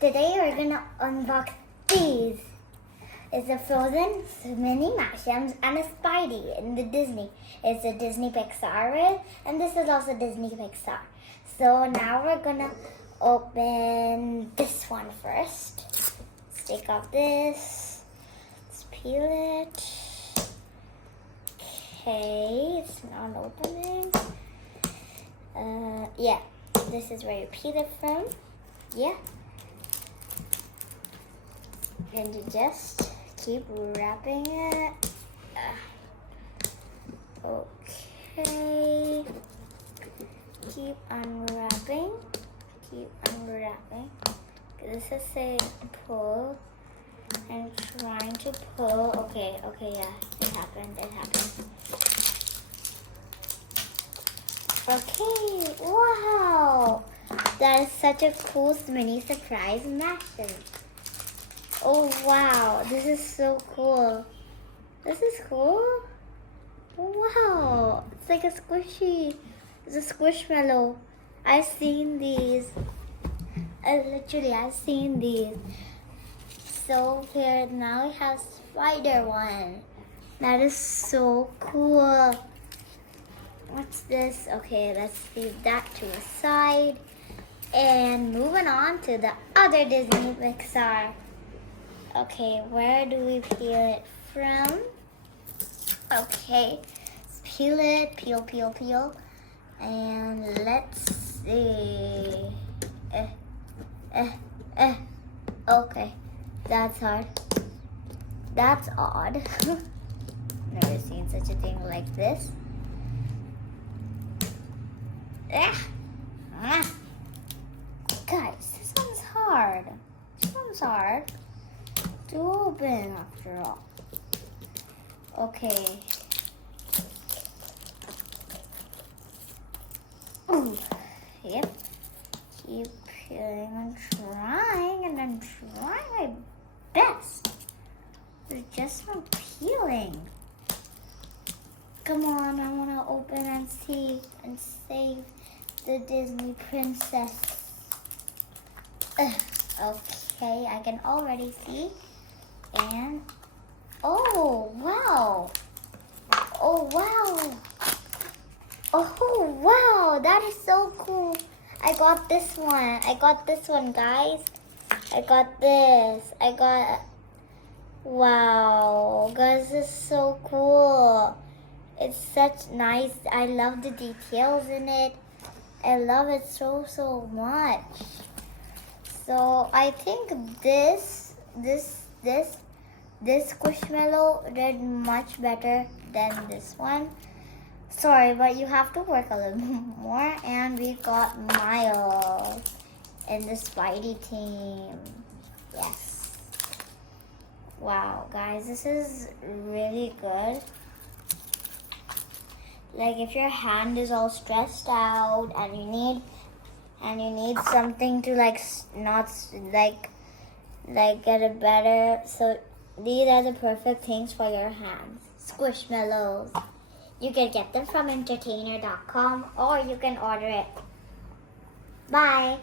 Today we're gonna unbox these. It's a Frozen mini Mashems and a Spidey in the Disney. It's a Disney Pixar and this is also Disney Pixar. So now we're gonna open this one first. Let's take off this. Let's peel it. Okay, it's not opening. Yeah, this is where you peel it from. Yeah. And you just keep wrapping it. Okay. Keep unwrapping. Keep unwrapping. This is saying pull. I'm trying to pull. Okay, yeah. It happened. Okay, wow. That is such a cool mini surprise mashup. Oh wow, this is so cool. This is cool. Wow, it's like a squishy. It's a squishmallow. I've seen these. I've seen these. So here now we have spider one. That is so cool. What's this? Okay, let's leave that to the side. And moving on to the other Disney Pixar. Okay, where do we peel it from? Okay, let's peel it. Peel. And let's see. Okay, that's hard. That's odd. Never seen such a thing like this. Guys, this one's hard. To open after all. Okay. Ooh. Yep. Keep peeling and trying, and I'm trying my best. They're just not peeling. Come on, I want to open and see and save the Disney princess. Okay, I can already see. And oh wow, that is so cool. I got this one, guys. Wow, guys, this is so cool. It's such nice. I love the details in it. I love it so much. So I think this squishmallow did much better than this one. Sorry, but you have to work a little more. And we got Miles in the Spidey team. Yes. Wow, guys, this is really good. Like if your hand is all stressed out and you need something to not get it better. So these are the perfect things for your hands. Squishmallows. You can get them from entertainer.com or you can order it. Bye.